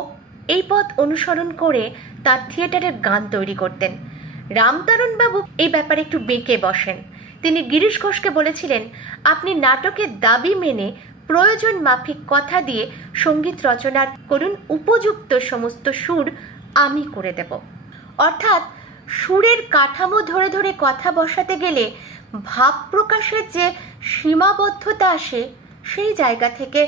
এই পথ অনুসরণ করে তার থিয়েটারের গান তৈরি করতেন। রামতারণ বাবু এই ব্যাপারে একটু বেঁকে বসেন। তিনি গিরিশ ঘোষকে বলেছিলেন, আপনি নাটকের দাবি মেনে প্রয়োজন মাফিক কথা দিয়ে সঙ্গীত রচনার করুন, উপযুক্ত সমস্ত সুর আমি করে দেব। অর্থাৎ সুরের কাঠামো ধরে ধরে কথা বসাতে গেলে ভাব প্রকাশের যে সীমাবদ্ধতা আসে, সেই জায়গা থেকে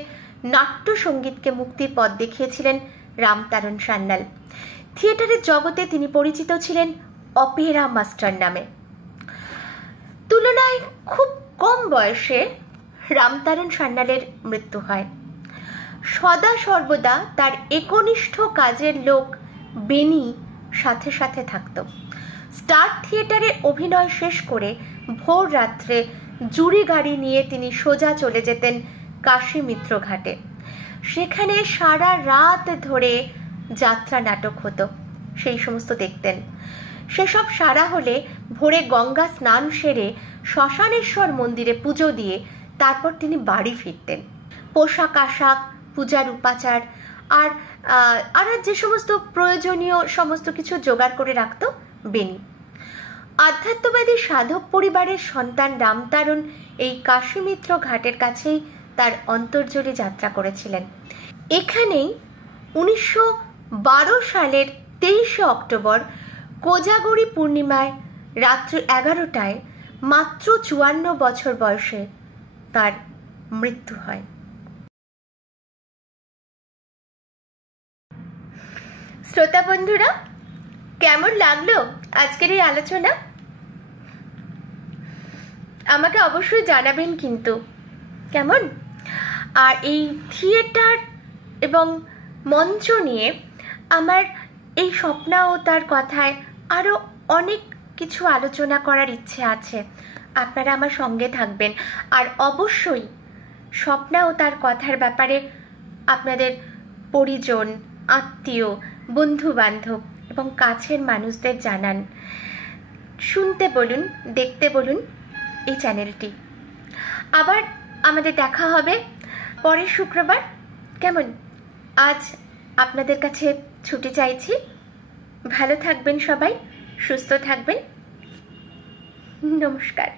নাট্য সঙ্গীতকে মুক্তির পথ দেখিয়েছিলেন রামতারণ সান্যাল। থিয়েটারের জগতে তিনি পরিচিত ছিলেন অপেরা মাস্টার নামে। তুলনায় খুব কম বয়সে রামতারণ সান্যালের মৃত্যু হয়। সদা সর্বদা তার একনিষ্ঠ কাজের লোক বেনি সাথে সাথে থাকত। স্টার থিয়েটারে অভিনয় শেষ করে ভোর রাত্রে জুড়ি গাড়ি নিয়ে তিনি সোজা চলে যেতেন কাশীমিত্র ঘাটে। সেখানে সারা রাত ধরে যাত্রা নাটক হতো, সেই সমস্ত দেখতেন। সেসব সারা হলে ভোরে গঙ্গা স্নান সেরে শ্মশানেশ্বর মন্দিরে পুজো দিয়ে তারপর তিনি বাড়ি ফিরতেন। পোশাক আশাক, পূজার উপাচার আর আর যে সমস্ত প্রয়োজনীয় সমস্ত কিছু জোগাড় করে রাখত বেনি। আধ্যাত্মবাদী সাধক পরিবারের সন্তান রামতারণ এই কাশীমিত্র ঘাটের কাছেই তার অন্তর্জলি যাত্রা করেছিলেন। এখানেই 1912 সালের 23শে অক্টোবর কোজাগরী পূর্ণিমায় রাত্রি 11টায় মাত্র 54 বছর বয়সে তার মৃত্যু হয়। শ্রোতা বন্ধুরা, কেমন লাগলো আজকের এই আলোচনা? আমাকে অবশ্যই জানাবেন কিন্তু, কেমন? আর এই থিয়েটার এবং মঞ্চ নিয়ে আমার এই স্বপ্না ও তার কথায় আরও অনেক কিছু আলোচনা করার ইচ্ছে আছে। আপনারা আমার সঙ্গে থাকবেন। আর অবশ্যই স্বপ্না ও তার কথার ব্যাপারে আপনাদের পরিজন, আত্মীয়, বন্ধু বান্ধব এবং কাছের মানুষদের জানান। শুনতে বলুন, দেখতে বলুন এই চ্যানেলটি। আবার আমাদের দেখা হবে পরের শুক্রবার, কেমন? আজ আপনাদের কাছে ছুটি চাইছি। ভালো থাকবেন সবাই, সুস্থ থাকবেন। নমস্কার।